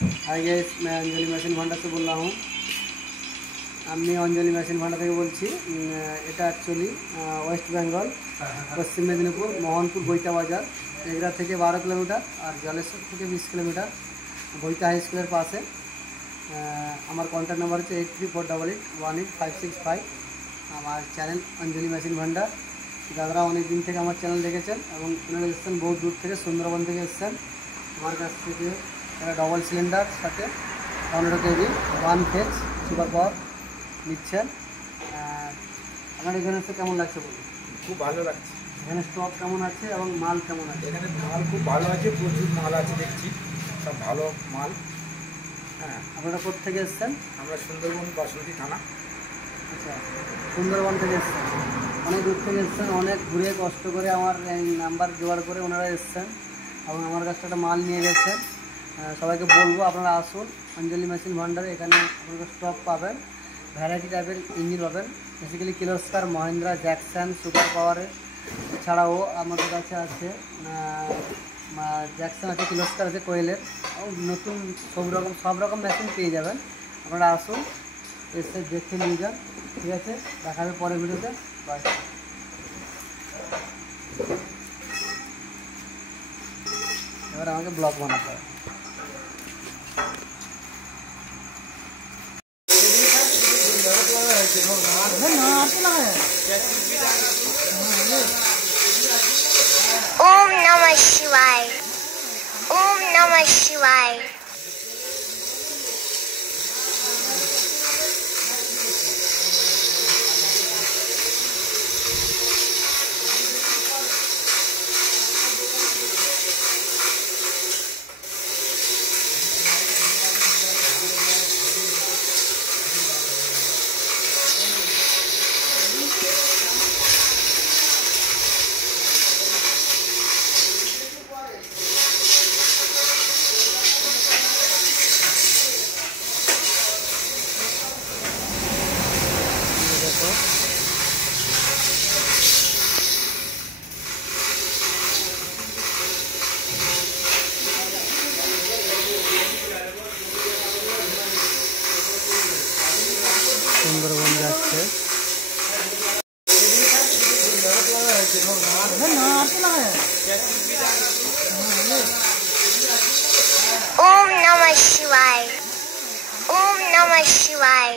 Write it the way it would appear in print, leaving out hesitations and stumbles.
Hi guys, मैं Anjali machine भांडा से बोल रहा हूँ। আমি অঞ্জলি মেশিন ভান্ডা থেকে বলছি। এটা অ্যাকচুয়ালি ওয়েস্ট বেঙ্গল, পশ্চিম মেদিনীপুর, মোহনপুর গৈতা বাজার। এগুলা থেকে 12 কিলোমিটার আর জলেশ্বর থেকে 20 কিলোমিটার, গৈতা হাই স্কুলের পাশে। আমার কন্ট্যাক্ট নাম্বার হচ্ছে 8348818565। আমার চ্যানেল অঞ্জলি মেশিন ভান্ডার। দাদারা অনেক দিন থেকে আমার চ্যানেল দেখেছেন এবং ওনারা এসেছেন বহু দূর থেকে, সুন্দরবন থেকে এসেছেন। আমার কাছ থেকে একটা ডবল সিলিন্ডার সাথে 15 কেজি 1 ফেজ সুপার পাওয়ার নিচ্ছেন। আপনার এখানে এসে কেমন লাগছে বলুন? খুব ভালো লাগছে। এখানে স্টক কেমন আছে এবং মাল কেমন আছে? এখানে মাল খুব ভালো আছে, প্রচুর মাল আছে দেখছি, সব ভালো মাল। হ্যাঁ, আপনারা কোথা থেকে এসেছেন? আমরা সুন্দরবন বাসন্তী থানা। আচ্ছা, সুন্দরবন থেকে এসেছেন, অনেক দূর থেকে এসেছেন, অনেক ঘুরে কষ্ট করে আমার এই নাম্বার জোগাড় করে ওনারা এসেছেন এবং আমার কাছে একটা মাল নিয়ে গেছেন। সবাইকে বলবো আপনারা আসুন অঞ্জলি মেশিন ভান্ডারে। এখানে আপনারা স্টক পাবেন, ভ্যারাইটি টাইপের ইঞ্জিন পাবেন, basically Kirloskar, Mahindra, Jackson, super পাওয়ারের। এছাড়াও আমাদের কাছে আছে জ্যাকসন আছে, কিলোস্কার আছে, কোয়েলের, নতুন সব রকম মেশিন পেয়ে যাবেন। আপনারা আসুন, এসে দেখে নিয়ে যান। ঠিক আছে, দেখা হবে পরের ভিডিওতে। বাই। এবার আমাকে ব্লগ বানাতে হবে। ओम नमः शिवाय। ओम नमः शिवाय। সুন্দরবন যাচ্ছে। ओम नमः शिवाय। ओम नमः शिवाय।